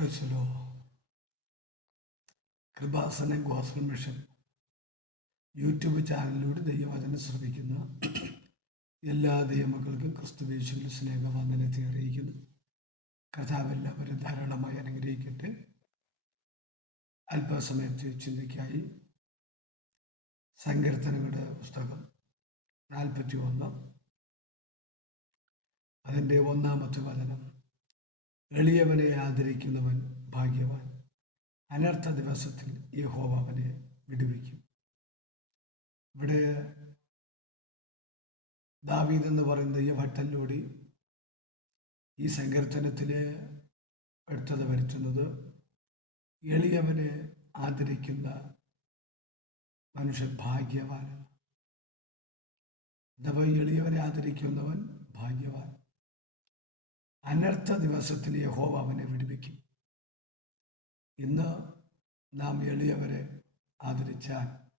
പ്രൈസലോ കൃപാസന gospel mission. YouTube ചാനലിലൂടെ ദൈവവചനം ശ്രദ്ധിക്കുന്ന എല്ലാ ദൈവമക്കൾക്കും ക്രിസ്തുവേശുവിൽ സ്നേഹവന്ദനത്തെ അറിയിക്കുന്നു. കഥാവെല്ലാവരും ധാരാളമായി അനുഗ്രഹിക്കട്ടെ. അല്പസമയത്തെ ചിന്തയ്ക്കായി സങ്കീർത്തനങ്ങളുടെ പുസ്തകം നാൽപ്പത്തി ഒന്ന് അതിന്റെ ഒന്നാമത്തെ വചനം. എളിയവനെ ആദരിക്കുന്നവൻ ഭാഗ്യവാൻ. അനർത്ഥ ദിവസത്തിൽ യഹോവ അവനെ വിടുവിക്കും. ഇവിടെ ദാവീദ് എന്ന് പറയുന്ന ദൈവഭട്ടലിലൂടെ ഈ സങ്കീർത്തനത്തിൽ എടുത്തത് വരുത്തുന്നത് എളിയവനെ ആദരിക്കുന്ന മനുഷ്യൻ ഭാഗ്യവാനാണ്. അഥവാ എളിയവനെ ആദരിക്കുന്നവൻ ഭാഗ്യവാൻ. അനർത്ഥ ദിവസത്തിൽ യഹോവ അവനെ വിടുവിക്കും. ഇന്ന് നാം എളിയവരെ ആദരിച്ചാൽ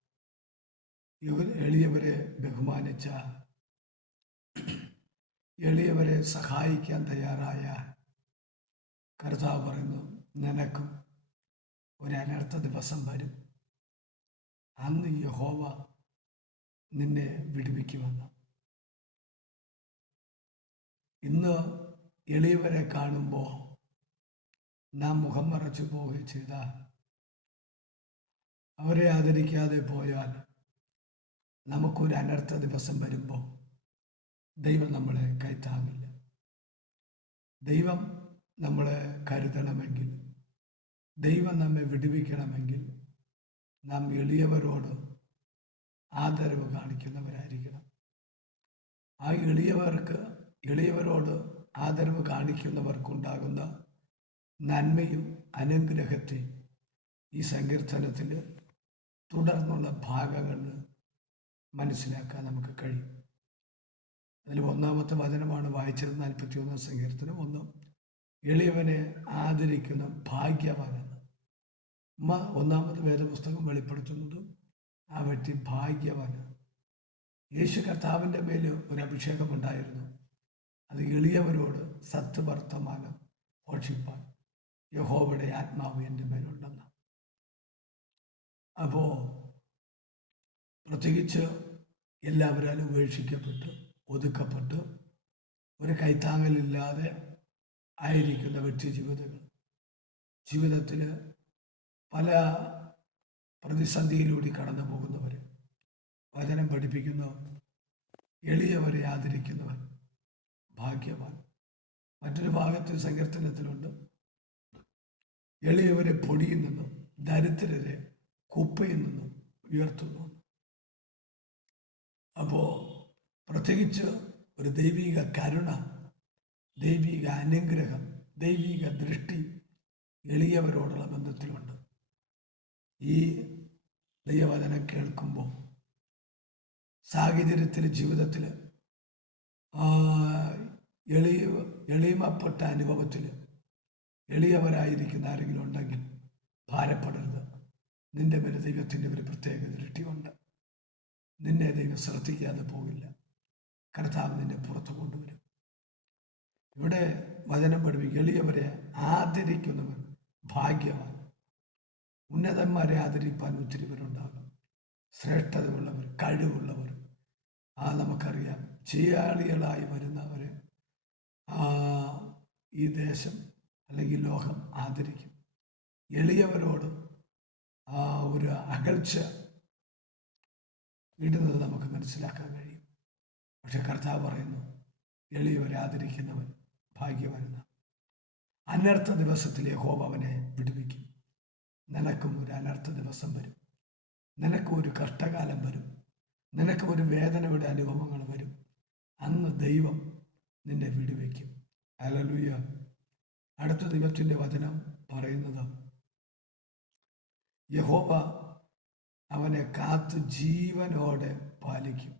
എളിയവരെ ബഹുമാനിച്ചാൽ എളിയവരെ സഹായിക്കാൻ തയ്യാറായ കർത്താവ് പറയുന്നു നിനക്കും ഒരു അനർത്ഥ ദിവസം വരും. അന്ന് യഹോവ നിന്നെ വിടുവിക്കുമെന്ന്. ഇന്ന് എളിയവരെ കാണുമ്പോൾ നാം മുഖം മറച്ചു പോവുകയും ചെയ്താൽ അവരെ ആദരിക്കാതെ പോയാൽ നമുക്കൊരു അനർത്ഥ ദിവസം വരുമ്പോൾ ദൈവം നമ്മളെ കൈത്താങ്ങില്ല. ദൈവം നമ്മളെ കരുതണമെങ്കിൽ ദൈവം നമ്മെ വിടുവിക്കണമെങ്കിൽ നാം എളിയവരോട് ആദരവ് കാണിക്കുന്നവരായിരിക്കണം. ആ എളിയവർക്ക് എളിയവരോട് ആദരവ് കാണിക്കുന്നവർക്കുണ്ടാകുന്ന നന്മയും അനുഗ്രഹത്തെ ഈ സങ്കീർത്തനത്തിൽ തുടർന്നുള്ള ഭാഗങ്ങളിൽ മനസ്സിലാക്കാൻ നമുക്ക് കഴിയും. അതിൽ ഒന്നാമത്തെ വചനമാണ് വായിച്ചത് നാൽപ്പത്തി ഒന്നാം സങ്കീർത്തനം. ഒന്ന് എളിയവനെ ആദരിക്കുന്ന ഭാഗ്യവാനാണ്. ഒന്നാമത് വേദപുസ്തകം വെളിപ്പെടുത്തുന്നത് ആ വ്യക്തി ഭാഗ്യവാനാണ്. യേശു കർത്താവിന്റെ മേൽ ഒരു അഭിഷേകം ഉണ്ടായിരുന്നു. അത് എളിയവരോട് സത്വർത്തമാനം ഘോഷിപ്പാൻ യഹോവയുടെ ആത്മാവ് എന്റെ മേലുണ്ടെന്ന്. അപ്പോൾ പ്രത്യേകിച്ച് എല്ലാവരാലും ഉപേക്ഷിക്കപ്പെട്ട് ഒതുക്കപ്പെട്ട് ഒരു കൈത്താങ്ങലില്ലാതെ ആയിരിക്കുന്ന വ്യക്തി ജീവിതങ്ങൾ. ജീവിതത്തിൽ പല പ്രതിസന്ധിയിലൂടെ കടന്നു പോകുന്നവർ വചനം പഠിപ്പിക്കുന്ന എളിയവരെ ആദരിക്കുന്നവൻ ഭാഗ്യവാൻ. മറ്റൊരു ഭാഗത്ത് സങ്കീർത്തനത്തിലുണ്ട്. എളിയവരെ പൊടിയിൽ നിന്നും ദരിദ്രരെ കുപ്പയിൽ നിന്നും ഉയർത്തുന്നു. അപ്പോൾ പ്രത്യേകിച്ച് ഒരു ദൈവിക കരുണ ദൈവിക അനുഗ്രഹം ദൈവിക ദൃഷ്ടി എളിയവരോടുള്ള ബന്ധത്തിലുണ്ട്. ഈ ദൈവവചനം കേൾക്കുമ്പോൾ സാഹചര്യത്തിൽ ജീവിതത്തിൽ എളിയ എളിമപ്പെട്ട അനുഭവത്തിൽ എളിയവരായിരിക്കുന്ന ആരെങ്കിലും ഉണ്ടെങ്കിൽ ഭാരപ്പെടരുത്. നിന്റെ മേലെ ദൈവത്തിന്റെ ഒരു പ്രത്യേക ദൃഷ്ടിയുണ്ട്. നിന്നെ ദൈവം ശ്രദ്ധിക്കാതെ പോകില്ല. കർത്താവ് നിന്നെ പുറത്തു കൊണ്ടുവരും. ഇവിടെ വചനം പഠിപ്പിക്കും എളിയവരെ ആദരിക്കുന്നവർ ഭാഗ്യമാണ് ഉന്നതന്മാരെ ആദരിപ്പാൻ ഒത്തിരി പേരുണ്ടാകും. ശ്രേഷ്ഠതയുള്ളവർ കഴിവുള്ളവർ. ആ നമുക്കറിയാം. ചെയ്യാളികളായി വരുന്നവർ ഈ ദേശം അല്ലെങ്കിൽ ലോകം ആദരിക്കും. എളിയവരോട് ഒരു അകൽച്ച ഇടുന്നത് നമുക്ക് മനസ്സിലാക്കാൻ കഴിയും. പക്ഷെ കർത്താവ് പറയുന്നു എളിയവരെ ആദരിക്കുന്നവൻ ഭാഗ്യവാനെന്ന അനർത്ഥ ദിവസത്തിലെ അവനെ വിടുവിക്കും. നിനക്കും ഒരു അനർത്ഥ ദിവസം വരും. നിനക്കും ഒരു കഷ്ടകാലം വരും. നിനക്കും ഒരു വേദനയുടെ അനുഭവങ്ങൾ വരും. അന്ന് ദൈവം നിന്നെ വിടുവയ്ക്കും അലലുയ അടുത്ത ദൈവത്തിന്റെ വചനം പറയുന്നത് യഹോബ അവനെ കാത്ത് ജീവനോടെ പാലിക്കും.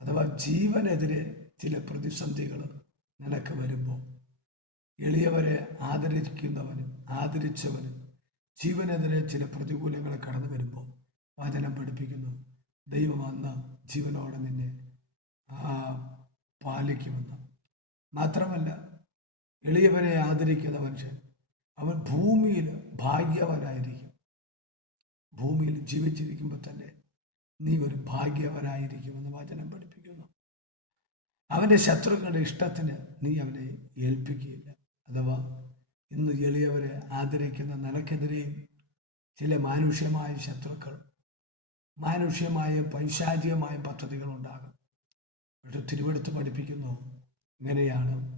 അഥവാ ജീവനെതിരെ ചില പ്രതിസന്ധികൾ നിനക്ക് വരുമ്പോൾ എളിയവരെ ആദരിക്കുന്നവനും ആദരിച്ചവനും ജീവനെതിരെ ചില പ്രതികൂലങ്ങൾ കടന്നു വരുമ്പോൾ വചനം പഠിപ്പിക്കുന്നു. ദൈവം അന്ന് ജീവനോടെ നിന്നെ ആ, പാലിക്കുമെന്ന്. മാത്രമല്ല എളിയവനെ ആദരിക്കുന്ന മനുഷ്യൻ അവൻ ഭൂമിയിൽ ഭാഗ്യവനായിരിക്കും. ഭൂമിയിൽ ജീവിച്ചിരിക്കുമ്പോൾ തന്നെ നീ ഒരു ഭാഗ്യവനായിരിക്കുമെന്ന് വചനം പഠിപ്പിക്കുന്നു. അവന്റെ ശത്രുക്കളുടെ ഇഷ്ടത്തിന് നീ അവനെ ഏൽപ്പിക്കുകയില്ല. അഥവാ ഇന്ന് എളിയവരെ ആദരിക്കുന്ന നിലക്കെതിരെയും ചില മാനുഷ്യമായ ശത്രുക്കൾ മാനുഷ്യമായ പൈശാചികമായ പദ്ധതികൾ ഉണ്ടാകും പക്ഷെ തിരുവെടുത്ത് പഠിപ്പിക്കുന്നു. ഇങ്ങനെയാണ്.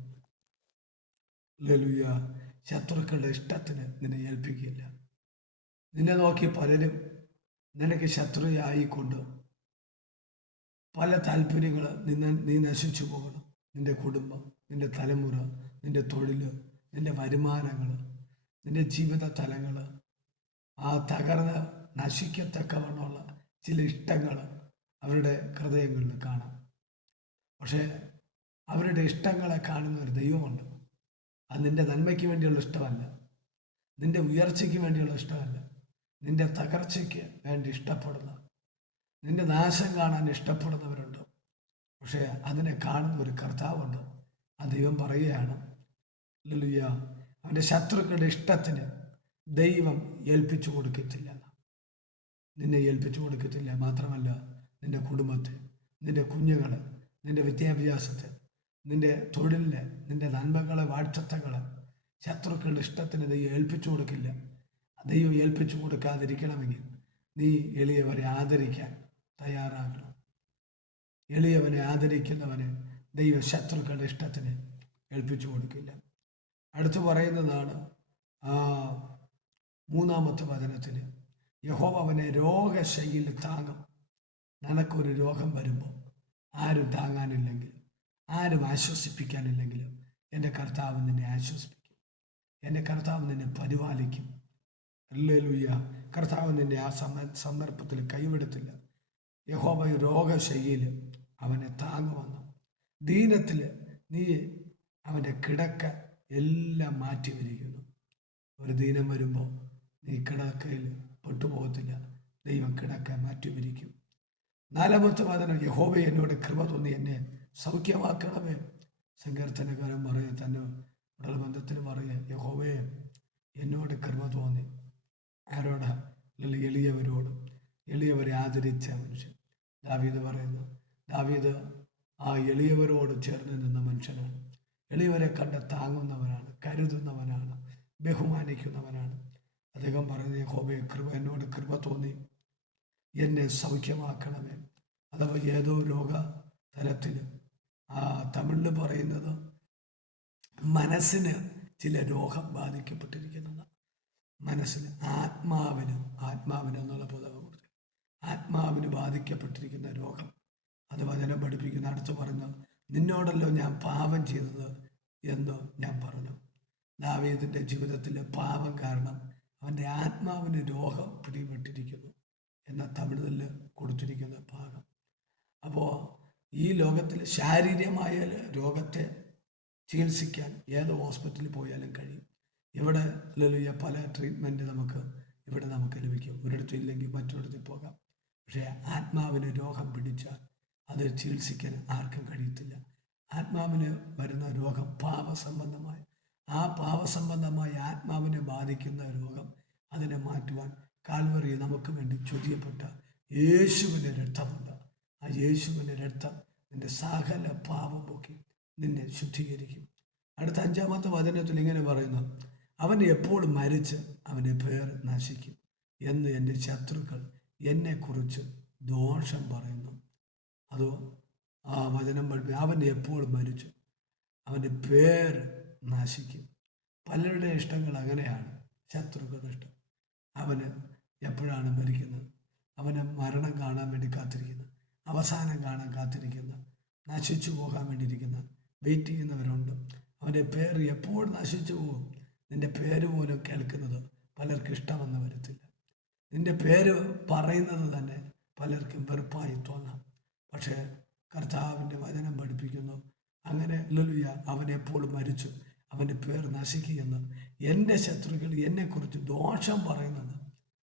ലലുയ ശത്രുക്കളുടെ ഇഷ്ടത്തിന് നിന്നെ ഏൽപ്പിക്കില്ല നിന്നെ നോക്കി പലരും നിനക്ക് ശത്രുയായിക്കൊണ്ട് പല താല്പര്യങ്ങൾ നിന്നെ നീ നശിച്ചു പോകണം. നിന്റെ കുടുംബം നിന്റെ തലമുറ നിന്റെ തൊഴിൽ നിന്റെ വരുമാനങ്ങൾ നിന്റെ ജീവിത തലങ്ങൾ ആ തകർന്ന് നശിക്കത്തക്കവണ്ണമുള്ള ചില ഇഷ്ടങ്ങൾ അവരുടെ ഹൃദയങ്ങളിൽ കാണാം. പക്ഷേ അവരുടെ ഇഷ്ടങ്ങളെ കാണുന്ന ഒരു ദൈവമുണ്ട്. അത് നിന്റെ നന്മയ്ക്ക് വേണ്ടിയുള്ള ഇഷ്ടമല്ല. നിന്റെ ഉയർച്ചയ്ക്ക് വേണ്ടിയുള്ള ഇഷ്ടമല്ല. നിന്റെ തകർച്ചയ്ക്ക് വേണ്ടി ഇഷ്ടപ്പെടുന്ന നിന്റെ നാശം കാണാൻ ഇഷ്ടപ്പെടുന്നവരുണ്ട്. പക്ഷേ അതിനെ കാണുന്ന ഒരു കർത്താവുണ്ട്. ആ ദൈവം പറയുകയാണ് ലുലുയ അവന്റെ ശത്രുക്കളുടെ ഇഷ്ടത്തിന് ദൈവം ഏൽപ്പിച്ചു കൊടുക്കത്തില്ല. നിന്നെ ഏൽപ്പിച്ചു കൊടുക്കത്തില്ല. മാത്രമല്ല നിന്റെ കുടുംബത്തെ നിന്റെ കുഞ്ഞുങ്ങളെ നിന്റെ വിദ്യാഭ്യാസത്തെ നിന്റെ തൊഴിലിനെ നിന്റെ നന്മകളെ വാഴ്ചത്തകളെ ശത്രുക്കളുടെ ഇഷ്ടത്തിന് ദൈവം ഏൽപ്പിച്ചു കൊടുക്കില്ല. ദൈവം ഏൽപ്പിച്ചു കൊടുക്കാതിരിക്കണമെങ്കിൽ നീ എളിയവരെ ആദരിക്കാൻ തയ്യാറാകണം. എളിയവനെ ആദരിക്കുന്നവന് ദൈവ ശത്രുക്കളുടെ ഇഷ്ടത്തിന് ഏൽപ്പിച്ചു കൊടുക്കില്ല. അടുത്തു പറയുന്നതാണ് ആ മൂന്നാമത്തെ വചനത്തിൽ യഹോവ അവനെ രോഗശൈലിയിൽ താങ്ങും. നനക്കൊരു രോഗം വരുമ്പോൾ ആരും താങ്ങാനില്ലെങ്കിൽ ആരും ആശ്വസിപ്പിക്കാനില്ലെങ്കിലും എന്റെ കർത്താവ് നിന്നെ ആശ്വസിപ്പിക്കും. എന്റെ കർത്താവ് നിന്നെ പരിപാലിക്കും. അല്ലേലൂയ്യ കർത്താവ് നിന്നെ ആ സമ സന്ദർഭത്തിൽ കൈവിടത്തില്ല. യഹോബ രോഗശൈലിയിൽ അവനെ താങ്ങുവന്നു. ദീനത്തിൽ നീ അവന്റെ കിടക്ക എല്ലാം മാറ്റി വരിക്കുന്നു ഒരു ദീനം വരുമ്പോൾ നീ കിടക്കയിൽ പെട്ടുപോകത്തില്ല. ദൈവം കിടക്ക മാറ്റി വരിക്കും നാലാമത്തെ വാദനം യഹോബ എന്നോട് കൃപ തോന്നി എന്നെ സൗഖ്യമാക്കണമേ. സങ്കീർത്തനക്കാരൻ പറയുക തന്നെ ഉടൽ ബന്ധത്തിൽ പറയുക യഹോബയെ എന്നോട് കൃപ തോന്നി. ആരോട്? അല്ലെങ്കിൽ എളിയവരോട്. എളിയവരെ ആദരിച്ച മനുഷ്യൻ. ദാവീദ് പറയുന്നു ദാവീദ് ആ എളിയവരോട് ചേർന്ന് നിന്ന മനുഷ്യനാണ്. എളിയവരെ കണ്ട് താങ്ങുന്നവനാണ് കരുതുന്നവനാണ് ബഹുമാനിക്കുന്നവനാണ്. അദ്ദേഹം പറയുന്നത് യഹോബയെ കൃപ എന്നോട് കൃപ തോന്നി. എന്നെ സൗഖ്യമാക്കണമേ. അഥവാ ഏതോ രോഗ തലത്തിൽ ആ തമിഴിൽ പറയുന്നത് മനസ്സിന് ചില രോഗം ബാധിക്കപ്പെട്ടിരിക്കുന്നത് മനസ്സിന് ആത്മാവിന് ആത്മാവിന് എന്നുള്ള പുതകം കൊടുത്തു ആത്മാവിന് ബാധിക്കപ്പെട്ടിരിക്കുന്ന രോഗം. അത് വചനം പഠിപ്പിക്കുന്ന അടുത്ത് പറഞ്ഞു നിന്നോടല്ലോ ഞാൻ പാപം ചെയ്തത് എന്ന് ഞാൻ പറഞ്ഞു. ദാവീദിന്റെ ജീവിതത്തിലെ പാപം കാരണം അവന്റെ ആത്മാവിന് രോഗം പിടിപെട്ടിരിക്കുന്നു. എന്ന തമിഴിൽ കൊടുത്തിരിക്കുന്ന ഭാഗം. അപ്പോൾ ഈ ലോകത്തിൽ ശാരീരികമായ രോഗത്തെ ചികിത്സിക്കാൻ ഏത് ഹോസ്പിറ്റലിൽ പോയാലും കഴിയും. ഇവിടെ ലലുയ പല ട്രീറ്റ്മെന്റ് നമുക്ക് ഇവിടെ നമുക്ക് ലഭിക്കും. ഒരിടത്ത് ഇല്ലെങ്കിൽ മറ്റൊരിടത്ത് പോകാം. പക്ഷേ ആത്മാവിന് രോഗം പിടിച്ചാൽ അത് ചികിത്സിക്കാൻ ആർക്കും കഴിയത്തില്ല. ആത്മാവിന് വരുന്ന രോഗം പാപസംബന്ധമായ ആ പാപസംബന്ധമായ ആത്മാവിനെ ബാധിക്കുന്ന രോഗം അതിനെ മാറ്റുവാൻ കാൽവറി നമുക്ക് വേണ്ടി ചൊരിയപ്പെട്ട യേശുവിന്റെ രക്തമുണ്ട്. ആ യേശുവിന്റെ രക്തം നിന്റെ സകല പാപം പൊക്കി നിന്നെ ശുദ്ധീകരിക്കും. അടുത്ത അഞ്ചാമത്തെ വചനത്തിൽ ഇങ്ങനെ പറയുന്നു അവൻ എപ്പോൾ മരിച്ച് അവന്റെ പേർ നശിക്കും എന്ന് എന്റെ ശത്രുക്കൾ എന്നെക്കുറിച്ച് ദോഷം പറയുന്നു. അതോ ആ വചനം പഠിപ്പി അവൻ എപ്പോൾ മരിച്ചു അവന്റെ പേര് നശിക്കും. പലരുടെ ഇഷ്ടങ്ങൾ അങ്ങനെയാണ് ശത്രുക്കളുടെ ഇഷ്ടം. അവന് എപ്പോഴാണ് മരിക്കുന്നത്? അവന് മരണം കാണാൻ വേണ്ടി കാത്തിരിക്കുന്നു. അവസാനം കാണാൻ കാത്തിരിക്കുന്ന. നശിച്ചു പോകാൻ വേണ്ടിയിരിക്കുന്ന. വെയിറ്റ് ചെയ്യുന്നവരുണ്ട്. അവന്റെ പേര് എപ്പോൾ നശിച്ചു പോകും? നിന്റെ പേര് പോലും കേൾക്കുന്നത് പലർക്കും ഇഷ്ടമെന്ന് വരത്തില്ല. നിന്റെ പേര് പറയുന്നത് തന്നെ പലർക്കും വെറുപ്പായി തോന്നാം. പക്ഷേ കർത്താവിന്റെ വചനം പഠിപ്പിക്കുന്നു. അങ്ങനെ ലലുയ അവൻ എപ്പോഴും മരിച്ചു? അവന്റെ പേര് നശിക്കുകയെന്ന്. എന്റെ ശത്രുക്കൾ എന്നെക്കുറിച്ച് ദോഷം പറയുന്നത്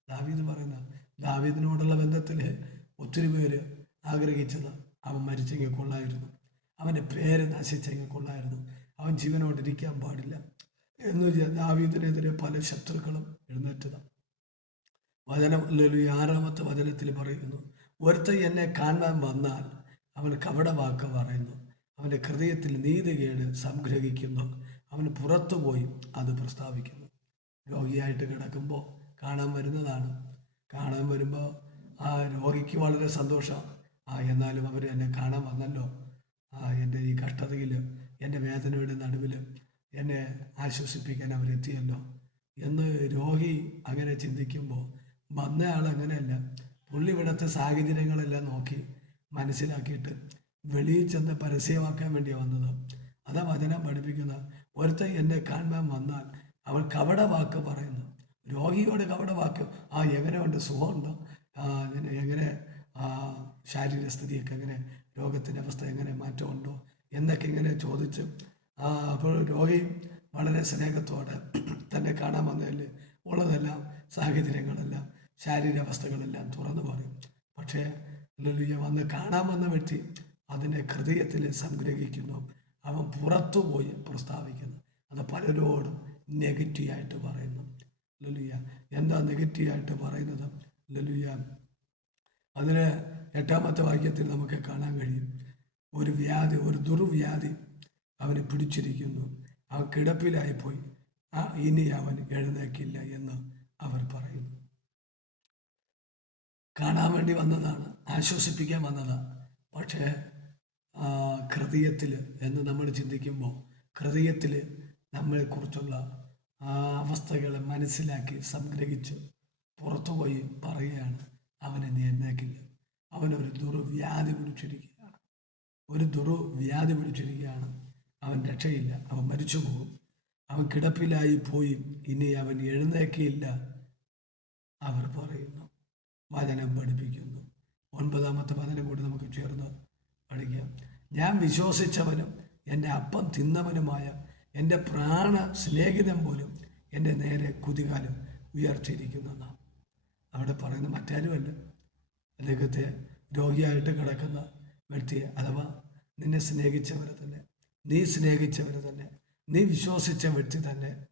ദാവീദ് പറയുന്ന ദാവീദിനോടുള്ള ബന്ധത്തിൽ ഒത്തിരി പേര് ആഗ്രഹിച്ചത് അവൻ മരിച്ചെങ്കിൽ കൊള്ളായിരുന്നു. അവന്റെ പേര് നശിച്ചെങ്കിൽ കൊള്ളായിരുന്നു. അവൻ ജീവനോടിരിക്കാൻ പാടില്ല. എന്ന് ദാവീദിനെതിരെ പല ശത്രുക്കളും എഴുന്നേറ്റത്. വചനം അല്ലെങ്കിൽ ആറാമത്തെ വചനത്തിൽ പറയുന്നു ഒരുത്തൻ എന്നെ കാണാൻ വന്നാൽ അവൻ കവട വാക്ക് പറയുന്നു. അവന്റെ ഹൃദയത്തിൽ നീതികേട് സംഗ്രഹിക്കുന്നു. അവൻ പുറത്തുപോയി അത് പ്രസ്താവിക്കുന്നു. രോഗിയായിട്ട് കിടക്കുമ്പോൾ കാണാൻ വരുന്നതാണ്. കാണാൻ വരുമ്പോൾ ആ രോഗിക്ക് വളരെ സന്തോഷം. ആ എന്നാലും അവർ എന്നെ കാണാൻ വന്നല്ലോ. ആ എന്റെ ഈ കഷ്ടതയിൽ എന്റെ വേദനയുടെ നടുവിൽ എന്നെ ആശ്വസിപ്പിക്കാൻ അവരെത്തിയല്ലോ. എന്ന് രോഗി അങ്ങനെ ചിന്തിക്കുമ്പോൾ വന്നയാൾ അങ്ങനെയല്ല. പുള്ളി ഇവിടുത്തെ സാഹചര്യങ്ങളെല്ലാം നോക്കി മനസ്സിലാക്കിയിട്ട് വെളിയിൽ ചെന്ന് പരസ്യമാക്കാൻ വേണ്ടിയാണ് വന്നത്. അതാ വചനം പഠിപ്പിക്കുന്ന. ഒരുത്തൻ എന്നെ കാണാൻ വന്നാൽ അവൾ കവട വാക്ക് പറയുന്നു. രോഗിയോട് കപടവാക്യം ആ എങ്ങനെയുണ്ട് സുഖമുണ്ടോ? എങ്ങനെ ആ, ശാരീരിക സ്ഥിതിയൊക്കെ എങ്ങനെ? രോഗത്തിന്റെ അവസ്ഥ എങ്ങനെ? മാറ്റമുണ്ടോ? എന്നൊക്കെ ഇങ്ങനെ ചോദിച്ച് അപ്പോൾ രോഗി വളരെ സ്നേഹത്തോടെ തന്നെ കാണാൻ വന്നതിൽ ഉള്ളതെല്ലാം സാഹചര്യങ്ങളെല്ലാം ശാരീരാവസ്ഥകളെല്ലാം തുറന്നു പറയും. പക്ഷേ ലലിയ വന്ന് കാണാൻ വന്ന വ്യക്തി അതിനെ ഹൃദയത്തിൽ സംഗ്രഹിക്കുന്നു. അവൻ പുറത്തുപോയി പ്രസ്താവിക്കുന്നു. അത് പലരോടും നെഗറ്റീവായിട്ട് പറയുന്നു. ലലുയ എന്താ നെഗറ്റീവായിട്ട് പറയുന്നത്? ലലുയ അതിന് എട്ടാമത്തെ വാക്യത്തിൽ നമുക്ക് കാണാൻ കഴിയും. ഒരു വ്യാധി ഒരു ദുർവ്യാധി അവനെ പിടിച്ചിരിക്കുന്നു. അവൻ കിടപ്പിലായിപ്പോയി. ആ ഇനി അവൻ എഴുന്നേക്കില്ല എന്ന് അവർ പറയുന്നു കാണാൻ വേണ്ടി വന്നതാണ് ആശ്വസിപ്പിക്കാൻ വന്നതാണ് പക്ഷേ ഹൃദയത്തിൽ എന്ന് നമ്മൾ ചിന്തിക്കുമ്പോൾ ഹൃദയത്തിൽ നമ്മളെക്കുറിച്ചുള്ള ആ അവസ്ഥകളെ മനസ്സിലാക്കി സംഗ്രഹിച്ച് പുറത്തുപോയി പറയുകയാണ് അവനെ നീ എന്നേക്കില്ല. അവനൊരു ദുർവ്യാധി പിടിച്ചിരിക്കുകയാണ്. ഒരു ദുർവ്യാധി പിടിച്ചിരിക്കുകയാണ്. അവൻ രക്ഷയില്ല. അവൻ മരിച്ചു പോകും അവൻ കിടപ്പിലായി പോയി. ഇനി അവൻ എഴുന്നേക്കില്ല അവർ പറയുന്നു. വചനം പഠിപ്പിക്കുന്നു. ഒൻപതാമത്തെ വചനം കൂടി നമുക്ക് ചേർന്ന് പഠിക്കാം. ഞാൻ വിശ്വസിച്ചവനും എന്റെ അപ്പം തിന്നവനുമായ എന്റെ പ്രാണ സ്നേഹിതം പോലും എന്റെ നേരെ കുതികാലം ഉയർത്തിയിരിക്കുന്നതാണ് അവിടെ പറയുന്ന മറ്റാരുമല്ല. അദ്ദേഹത്തെ രോഗിയായിട്ട് കിടക്കുന്ന വ്യക്തിയെ അഥവാ നിന്നെ സ്നേഹിച്ചവരെ തന്നെ നീ സ്നേഹിച്ചവരെ തന്നെ നീ വിശ്വസിച്ച വ്യക്തി തന്നെ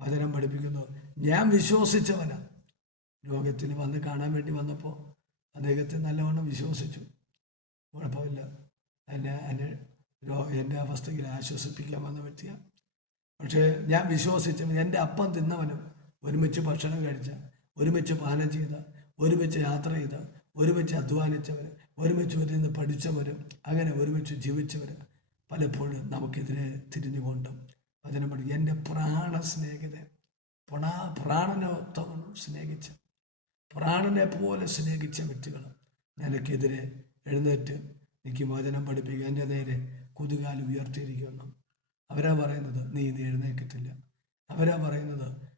വചനം പഠിപ്പിക്കുന്നു. ഞാൻ വിശ്വസിച്ചവനാ. രോഗത്തിന് വന്ന് കാണാൻ വേണ്ടി വന്നപ്പോൾ അദ്ദേഹത്തെ നല്ലവണ്ണം വിശ്വസിച്ചു. കുഴപ്പമില്ല. എന്നെ എന്നെ രോഗ എന്റെ അവസ്ഥയിൽ ആശ്വസിപ്പിക്കാൻ വന്ന വ്യക്തിയാണ്. പക്ഷേ ഞാൻ വിശ്വസിച്ച എന്റെ അപ്പം തിന്നവനും ഒരുമിച്ച് ഭക്ഷണം കഴിച്ച ഒരുമിച്ച് പാനം ചെയ്ത ഒരുമിച്ച് യാത്ര ചെയ്ത ഒരുമിച്ച് അധ്വാനിച്ചവർ ഒരുമിച്ച് ഇരുന്ന് പഠിച്ചവർ അങ്ങനെ ഒരുമിച്ച് ജീവിച്ചവർ പലപ്പോഴും നമുക്കെതിരെ തിരിഞ്ഞുകൊണ്ടും. വചനം പഠി എന്റെ പ്രാണ സ്നേഹിതൻ പ്രാ പ്രാണനോത്തവൻ സ്നേഹിച്ച പ്രാണനെ പോലെ സ്നേഹിച്ച വ്യക്തികൾ എനിക്കെതിരെ എഴുന്നേറ്റ് എനിക്ക് വചനം പഠിപ്പിക്കുക. എന്റെ നേരെ കുതുകാൽ ഉയർത്തിയിരിക്കുന്നു. അവരാ പറയുന്നത് നീ ഇത് എഴുന്നേക്കത്തില്ല അവരാ പറയുന്നത്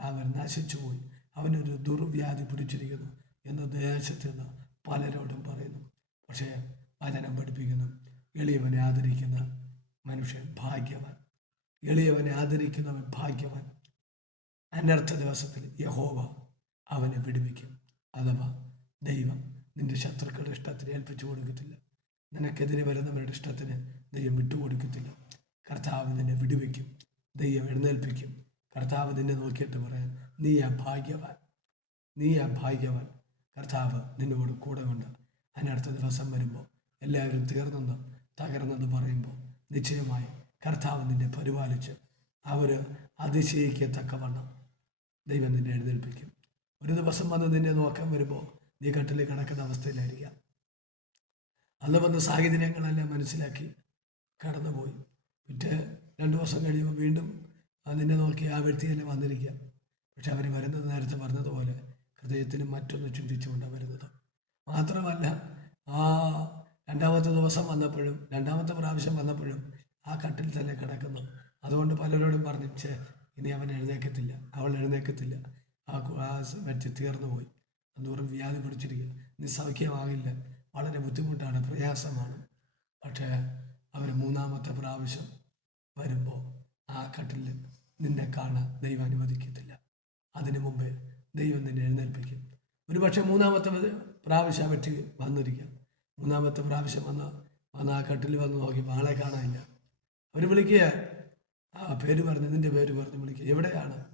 അവൻ നശിച്ചുപോയി. അവനൊരു ദുർവ്യാധി പിടിച്ചിരിക്കുന്നു. എന്ന് ദേശത്ത് നിന്ന് പലരോടും പറയുന്നു. പക്ഷേ വചനം പഠിപ്പിക്കുന്നു. എളിയവനെ ആദരിക്കുന്ന മനുഷ്യൻ ഭാഗ്യവാൻ. എളിയവനെ ആദരിക്കുന്നവൻ ഭാഗ്യവാൻ. അനർത്ഥ ദിവസത്തിൽ യഹോവ അവനെ വിടുവിക്കും. അഥവാ ദൈവം നിന്റെ ശത്രുക്കളുടെ ഇഷ്ടത്തിന് ഏൽപ്പിച്ചു കൊടുക്കത്തില്ല. നിനക്കെതിരെ വരുന്നവരുടെ ഇഷ്ടത്തിന് ദൈവം വിട്ടുകൊടുക്കത്തില്ല. കർത്താവ് നിന്നെ വിടുവിക്കും. ദൈവം എഴുന്നേൽപ്പിക്കും. കർത്താവ് നിന്നെ നോക്കിയിട്ട് പറയാം നീ ആ ഭാഗ്യവാൻ നീ ആ ഭാഗ്യവാൻ കർത്താവ് നിന്നോട് കൂടെ കൊണ്ട് അതിനടുത്ത ദിവസം വരുമ്പോൾ എല്ലാവരും തീർന്നെന്ന് തകർന്നെന്ന് പറയുമ്പോൾ നിശ്ചയമായി കർത്താവ് നിന്നെ പരിപാലിച്ച് അവർ അതിശയിക്കത്തക്കവണ്ണം ദൈവം നിന്നെ എഴുന്നേൽപ്പിക്കും. ഒരു ദിവസം വന്ന് നിന്നെ നോക്കാൻ വരുമ്പോൾ നീ കട്ടിൽ കിടക്കുന്ന അവസ്ഥയിലായിരിക്കാം. അന്ന് വന്ന സാഹചര്യങ്ങളെല്ലാം മനസ്സിലാക്കി കടന്നുപോയി. പിറ്റേ രണ്ട് ദിവസം കഴിയുമ്പോൾ വീണ്ടും നിന്നെ നോക്കി ആ വ്യക്തി തന്നെ വന്നിരിക്കുക. പക്ഷെ അവർ വരുന്നത് നേരത്തെ പറഞ്ഞതുപോലെ ഹൃദയത്തിന് മറ്റൊന്ന് ചിന്തിച്ചുകൊണ്ടാണ് വരുന്നത്. മാത്രമല്ല ആ രണ്ടാമത്തെ ദിവസം വന്നപ്പോഴും രണ്ടാമത്തെ പ്രാവശ്യം വന്നപ്പോഴും ആ കട്ടിൽ തന്നെ കിടക്കുന്നു. അതുകൊണ്ട് പലരോടും പറഞ്ഞു ഇനി അവൻ എഴുന്നേക്കത്തില്ല. അവൾ എഴുന്നേക്കത്തില്ല. ആ ആ വ്യക്തി തീർന്നു പോയി. എന്തോറും വ്യാധി പിടിച്ചിരിക്കുക. ഇനി സൗഖ്യമാകില്ല വളരെ ബുദ്ധിമുട്ടാണ് പ്രയാസമാണ്. പക്ഷേ അവർ മൂന്നാമത്തെ പ്രാവശ്യം വരുമ്പോൾ ആ കട്ടിൽ നിന്നെ കാണാൻ ദൈവം അനുവദിക്കത്തില്ല. അതിനു മുമ്പേ ദൈവം നിന്നെ എഴുന്നേൽപ്പിക്കും. ഒരു പക്ഷേ മൂന്നാമത്തെ പ്രാവശ്യം വെട്ടി വന്നിരിക്കാം. മൂന്നാമത്തെ പ്രാവശ്യം വന്ന വന്ന് ആ കട്ടിൽ വന്ന് നോക്കി ആളെ കാണാനില്ല. അവർ വിളിക്കുക. ആ പേര് പറഞ്ഞ് നിന്റെ പേര് പറഞ്ഞ് വിളിക്കുക. എവിടെയാണ്?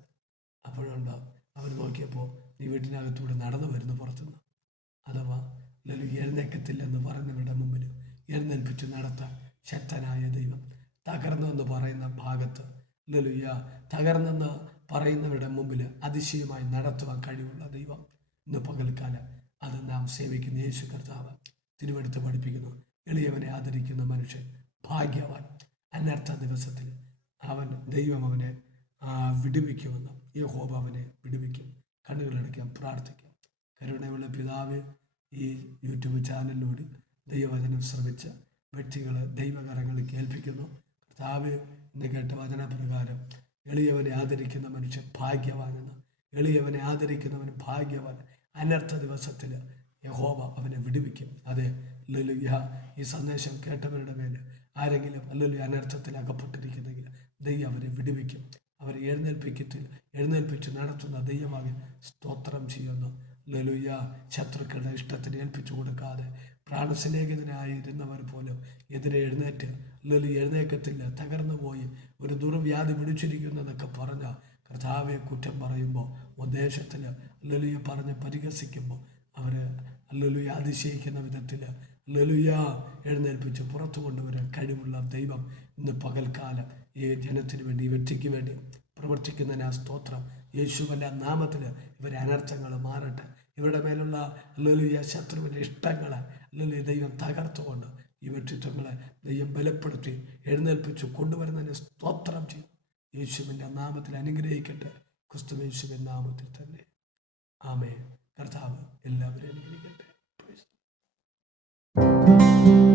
അപ്പോഴുണ്ടോ അവർ നോക്കിയപ്പോൾ നീ വീട്ടിനകത്തൂടെ നടന്നു വരുന്നു പുറത്തുനിന്ന്. അഥവാ ലലു എഴുന്നേക്കത്തില്ലെന്ന് പറഞ്ഞവരുടെ മുമ്പിൽ എഴുന്നേൽപ്പിച്ച് നടത്താൻ ശക്തനായ ദൈവം തകർന്നെന്ന് പറയുന്ന ഭാഗത്ത്. ലലുയ്യ തകർന്നെന്ന് പറയുന്നവരുടെ മുമ്പിൽ അതിശയമായി നടത്തുവാൻ കഴിവുള്ള ദൈവം ഇന്ന് പകൽക്കാലം അത് നാം സേവിക്കുന്ന യേശു കർത്താവ് തിരുവെടുത്ത് പഠിപ്പിക്കുന്നു. എളിയവനെ ആദരിക്കുന്ന മനുഷ്യൻ ഭാഗ്യവാൻ. അനർത്ഥ ദിവസത്തിൽ അവൻ ദൈവം അവനെ വിടുവിക്കുമെന്ന് യഹോബ അവനെ വിടുവിക്കും. കണ്ണുകളടയ്ക്കാം പ്രാർത്ഥിക്കാം. കരുണയുള്ള പിതാവ് ഈ യൂട്യൂബ് ചാനലിലൂടെ ദൈവവചനം ശ്രമിച്ച വ്യക്തികളെ ദൈവകരങ്ങളിൽ കേൾപ്പിക്കുന്നു കർത്താവ് എന്ന് കേട്ട വചനപ്രകാരം എളിയവനെ ആദരിക്കുന്ന മനുഷ്യൻ ഭാഗ്യവാനെന്ന് എളിയവനെ ആദരിക്കുന്നവൻ ഭാഗ്യവാൻ. അനർത്ഥ ദിവസത്തിൽ യഹോബ അവനെ വിടുവിക്കും. അതെ ലലുയ ഈ സന്ദേശം കേട്ടവരുടെ മേൽ ആരെങ്കിലും അല്ലെങ്കിൽ അനർത്ഥത്തിൽ അകപ്പെട്ടിരിക്കുന്നെങ്കിൽ ദൈവം അവരെ വിടുവിക്കും. അവരെ എഴുന്നേൽപ്പിക്കത്തിൽ എഴുന്നേൽപ്പിച്ച് നടത്തുന്ന ദൈവമാകെ സ്തോത്രം ചെയ്യുന്നു. ലലുയ ശത്രുക്കളുടെ ഇഷ്ടത്തിന് ഏൽപ്പിച്ചു കൊടുക്കാതെ പ്രാണസ്നേഹിതനായിരുന്നവർ പോലും എതിരെ എഴുന്നേറ്റ് ലലു എഴുന്നേക്കത്തില്ല തകർന്നു പോയി ഒരു ദുർവ്യാധി പിടിച്ചിരിക്കുന്നതൊക്കെ പറഞ്ഞ കർത്താവെ കുറ്റം പറയുമ്പോൾ ഉദ്ദേശത്തിൽ ലലുയെ പറഞ്ഞ് പരിഹസിക്കുമ്പോൾ അവർ ലലുയ അതിശയിക്കുന്ന വിധത്തിൽ ലലുയ എഴുന്നേൽപ്പിച്ച് പുറത്തു കൊണ്ടുവരാൻ കഴിവുള്ള ദൈവം ഇന്ന് പകൽക്കാലം ഈ ജനത്തിന് വേണ്ടി ഈ വ്യക്തിക്ക് വേണ്ടി പ്രവർത്തിക്കുന്നതിന് ആ സ്തോത്രം. യേശുവല്ല നാമത്തിൽ ഇവരെ അനർത്ഥങ്ങൾ മാറട്ടെ. ഇവരുടെ മേലുള്ള ലളിയ ശത്രുവിന്റെ ഇഷ്ടങ്ങൾ ലലു ദൈവം തകർത്തുകൊണ്ട് ഈ വ്യക്തിത്വങ്ങളെ ദൈവം ബലപ്പെടുത്തി എഴുന്നേൽപ്പിച്ച് കൊണ്ടുവരുന്നതിന് സ്തോത്രം ചെയ്യും യേശുവിന്റെ നാമത്തിൽ അനുഗ്രഹിക്കട്ടെ. ക്രിസ്തു യേശുവിൻ നാമത്തിൽ തന്നെ. ആമേ കർത്താവ് എല്ലാവരെയും അനുഗ്രഹിക്കട്ടെ. Thank Lord.